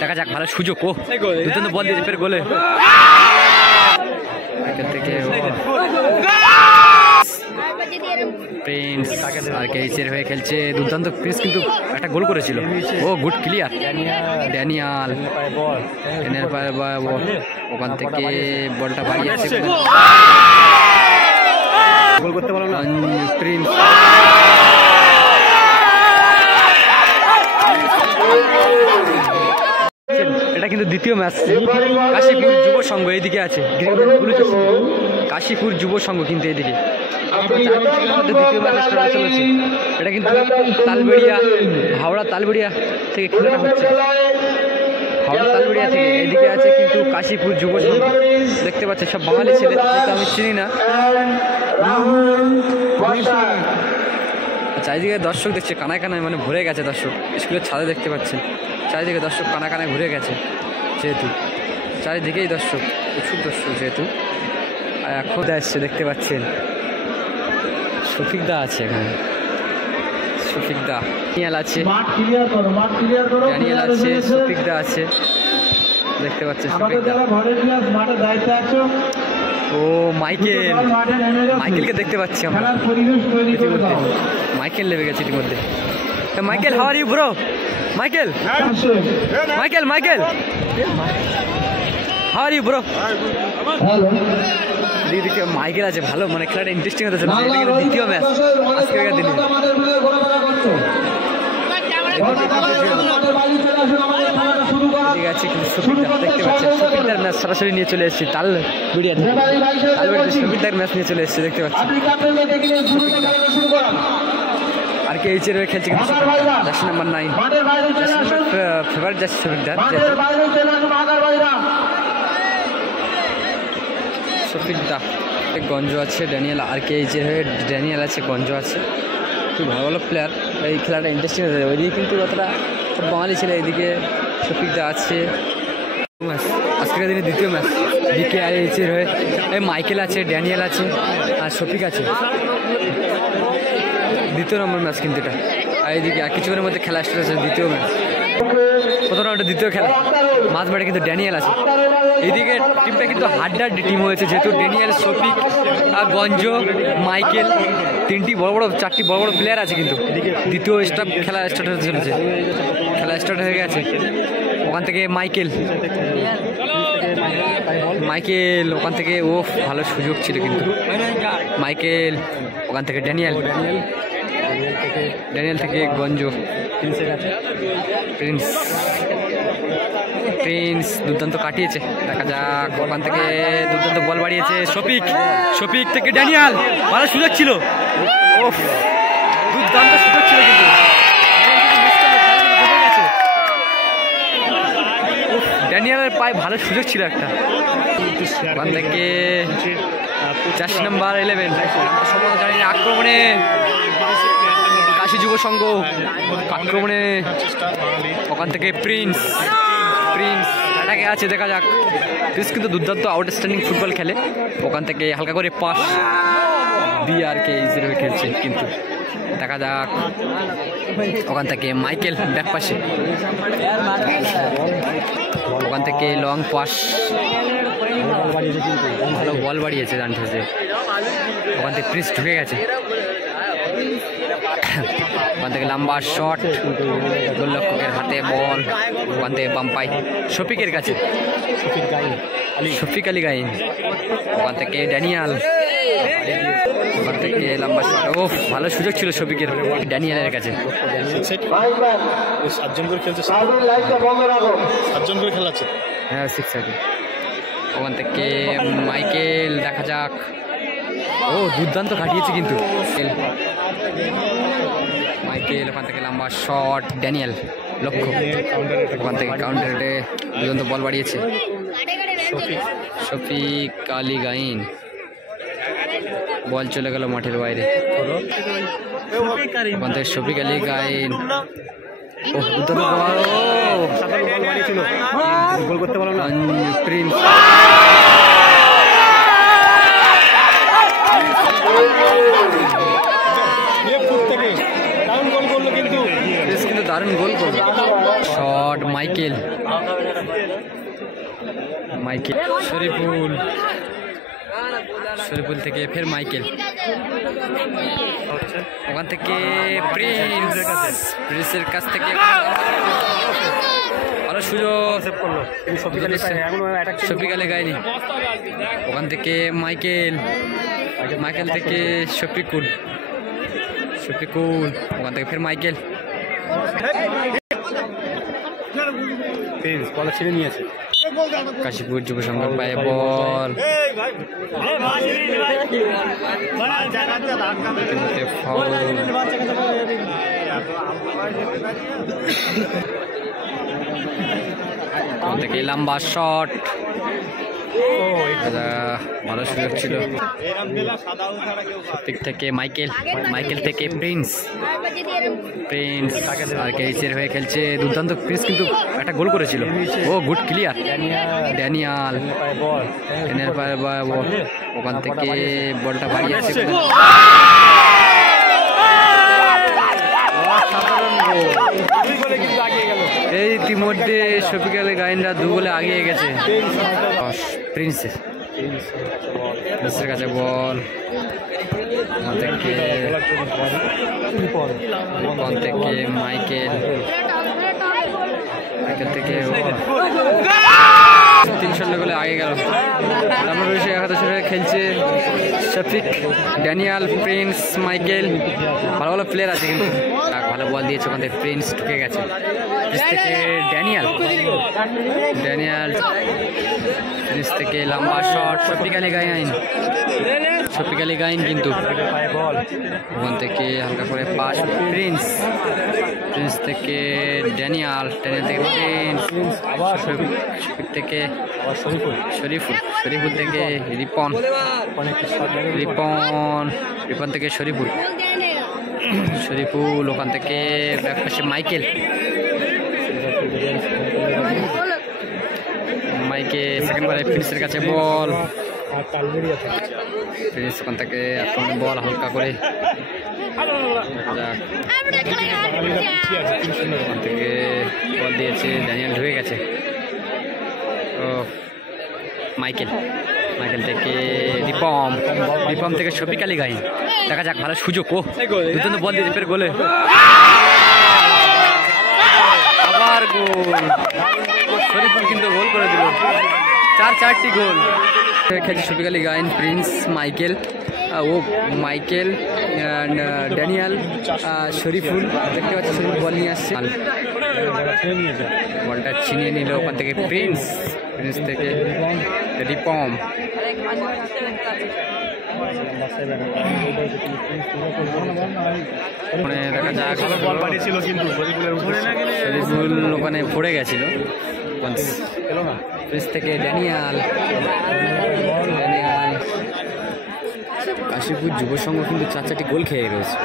দেখা যাক ভালো সুযোগ। ও দুর্দান্ত বল দিয়ে ফের গোলে থেকে প্রিন্স আর কেইচের হয়ে খেলছে। দুর্দান্ত প্রিন্স কিন্তু একটা গোল করেছিল। ও গুড ক্লিয়ার। ড্যানিয়াল ওখান থেকে বলটা বাড়িয়েছে, গোল করতে পারলো না প্রিন্স। এটা কিন্তু দ্বিতীয় ম্যাচ। কাশীপুর যুব সংঘ এইদিকে আছে, কাশীপুর যুব সংঘ কিন্তু এইদিকে দ্বিতীয় ম্যাচ স্টার্ট চলেছে। এটা কিন্তু তালবেড়িয়া, হাওড়া তালবেড়িয়া থেকে খেলাটা হচ্ছে। হাওড়া তালবেড়িয়া থেকে এদিকে আছে কিন্তু কাশীপুর যুব সংঘ। দেখতে পাচ্ছে সব বাঙালি ছেলে, আমি চিনি না। চারিদিকে দর্শক দেখছে কানায় কানায়, মানে ভরে গেছে দর্শক। স্কুলের ছাদে দেখতে পাচ্ছেন চারিদিকে দর্শক কানা কানায় ঘুরে গেছে, যেহেতু চারিদিকেই দর্শক, প্রচুর দর্শক যেহেতু। আর এখন আসছে দেখতে পাচ্ছেন শফিক দা আছে এখানে, শফিক দা, ড্যানিয়াল আছে, ড্যানিয়াল আছে, শফিক দা আছে, দেখতে পাচ্ছেন শফিক দা। ও মাইকেল, মাইকেলকে দেখতে পাচ্ছি আমরা ইতিমধ্যে। মাইকেল লেগে গেছে ইতিমধ্যে। Michael, how are you bro? Michael, Michael, Michael, how are you bro? দিদিকে মাইকেল আছে, ভালো মানে খেলাটা ইন্টারেস্টিং হতে চলেছে। এটা কিন্তু দ্বিতীয় ম্যাচ আজকের দিনে। ঠিক আছে, কিন্তু শফিকদার দেখতে পাচ্ছেন, শফিকদার ম্যাচ সরাসরি নিয়ে চলে এসেছি তালবেড়িয়া থেকে। তালবেড়িয়াতে শফিকদার ম্যাচ নিয়ে চলে এসেছি দেখতে পাচ্ছি। আর কে এইচের হয়ে খেলছে কিন্তু জার্সি নাম্বার 9, ফেভারিট জার্সি শফিকদার। শফিকদা, গঞ্জ আছে, ড্যানিয়াল আর কে এইচের হয়ে ড্যানিয়াল আছে, গঞ্জ আছে। খুব ভালো ভালো প্লেয়ার, এই খেলাটা ইন্টারেস্টিং হয়ে যাবে। ওইদিকে কিন্তু কতটা সব বাঙালি ছেলে, এইদিকে শফিকদা আছে। আজকের দিনে দ্বিতীয় ম্যাচ ডিকে আর এইচের হয়ে এই মাইকেল আছে, ড্যানিয়াল আছে আর শফিক আছে। দ্বিতীয় নম্বর ম্যাচ কিন্তু এটা। আর এইদিকে আর কিছুক্ষণের মধ্যে খেলা স্টার্ট আছে, দ্বিতীয় ম্যাচ। প্রথম রাউন্ডে দ্বিতীয় খেলা, মাঝমাঠে কিন্তু ড্যানিয়াল আছে। এইদিকে টিমটা কিন্তু হাড্ডাহাড্ডি টিম হয়েছে, যেহেতু ড্যানিয়াল, শফিক আর গঞ্জ, মাইকেল, চারটি বড় বড় প্লেয়ার আছে। কিন্তু দ্বিতীয় স্টাফ খেলা স্টার্ট হতে চলেছে, খেলা স্টার্ট হয়ে গেছে। ওখান থেকে মাইকেল, মাইকেল ওখান থেকে, ও ভালো সুযোগ ছিল কিন্তু মাইকেল। ওখান থেকে ড্যানিয়াল, ড্যানিয়াল থেকে গঞ্জ, প্রিন্স, প্রিন্স দুর্দান্ত কাটিয়েছে। দেখা যাক, ওখান থেকে দুর্দান্ত বল বাড়িয়েছে শফিক, শফিক থেকে ড্যানিয়াল, ভালো সুযোগ ছিল। ও দুর্দান্ত সুযোগ ছিল কিন্তু ড্যানিয়ালের পায়ে ভালো সুযোগ ছিল একটা। ওখান থেকে জার্সি নাম্বার 11 সম্ভবত জানি না, আক্রমণে কাশী যুব সংঘ, আক্রমণে ওখান থেকে প্রিন্স, প্রিন্স এটাকে আছে। দেখা যাক, প্রিন্স কিন্তু দুর্দান্ত আউটস্ট্যান্ডিং ফুটবল খেলে। ওখান থেকে হালকা করে পাস বিআরকে হিসেবে খেলছে কিন্তু। দেখা যাক, ওখান থেকে মাইকেল ব্যাক পাশে, ওখান থেকে লং পাস, ভালো বল বাড়িয়েছে ডান পাশে। ওখান থেকে প্রিন্স ঢুকে গেছে, ওখান থেকে লম্বা শট, গোলরক্ষকের হাতে বল। ওখান থেকে বাম্পাই শফিকের কাছে, শফিক আলী গাইন। ওখান থেকে ড্যানিয়াল, ওখান থেকে লম্বা শট। ও ভালো সুযোগ ছিল শফিকের, ড্যানিয়ালের কাছে। 7জন করে খেলছে, 7জন করে খেলাচ্ছে। হ্যাঁ, 6 সাইডে। ওখান থেকে মাইকেল, দেখা যাক, ও দুর্দান্ত কাটিয়েছে কিন্তু মাইকেল। ওখান থেকে লম্বা শট, ড্যানিয়াল লক্ষ্য। ওখান থেকে কাউন্টারে দুর্দান্ত বল বাড়িয়েছে শফিক আলী গাইন। বল চলে গেল মাঠের বাইরে। ওখান থেকে শফিক আলী গাইন, ও দুর্দান্ত বল, গোল করতে পারলো না প্রিন্স। কিন্তু দারুণ গোল করলো। Shot Michael Michael Shariful Shariful থেকে ফের মাইকেল ওখান থেকে প্রিন্সের কাছ থেকে ভালো সুযোগ শফিক আলী গাইনি ওখান থেকে মাইকেল থেকে শফিকুল ওখান থেকে ফের মাইকেল বল ছিঁড়ে নিয়েছে কাশীপুর যুব সংঘের পায়ে বল থেকে লম্বা শট ভালো সুযোগ ছিল শফিক থেকে মাইকেল থেকে প্রিন্স আর কেইসের হয়ে খেলছে দুর্দান্ত প্রিন্স কিন্তু একটা গোল করেছিল ও গুড ক্লিয়ার ড্যানিয়াল পায়ে বল ওখান থেকে বলটা বাড়িয়েছে এই ইতিমধ্যে শফিক আলী গাইনরা 2 গোলে আগিয়ে গেছে প্রিন্সের কাছে বল থেকে মাইকেল থেকে 3-0 গোলে আগে গেল খেলছে শফিক ড্যানিয়াল প্রিন্স মাইকেল ভালো ভালো প্লেয়ার আছে কিন্তু ভালো বল দিয়েছে ওখান থেকে প্রিন্স ঢুকে গেছে থেকে ড্যানিয়াল প্রিন্স থেকে লম্বা শট শফিক আলী গাইন কিন্তু ওখান থেকে হালকা করে পাস প্রিন্স থেকে ড্যানিয়াল থেকে প্রিন্স থেকে শরীফুল থেকে রিপন থেকে শরীফুল ওখান থেকে ব্যাক পাশে মাইকেল সেকেন্ড বলে প্রিন্সের কাছে বল প্রিন্স ওখান থেকে বল হালকা করে ওখান থেকে বল দিয়েছে ড্যানিয়াল ঢুকে গেছে ও মাইকেল থেকে রিপম থেকে শফিক আলী গাইন দেখা যাক ভালো সুযোগ ও দুটো বল দিয়ে ফের গোলে আবার গোল শরীফুল কিন্তু গোল করে দিল 4টি গোল খেলছে Shafiq Ali Gain Prince Michael Daniel Shariful দেখতে পাচ্ছি শরীফ বল নিয়ে আসছে বলটা ছিনিয়ে নিল ওখান থেকে প্রিন্স থেকে রিপম দেখা যাক শরীফুল ওখানে পড়ে গেছিল প্রিন্স থেকে ড্যানিয়াল কাশীপুর যুব সংঘ কিন্তু 4টি গোল খেয়ে রয়েছে।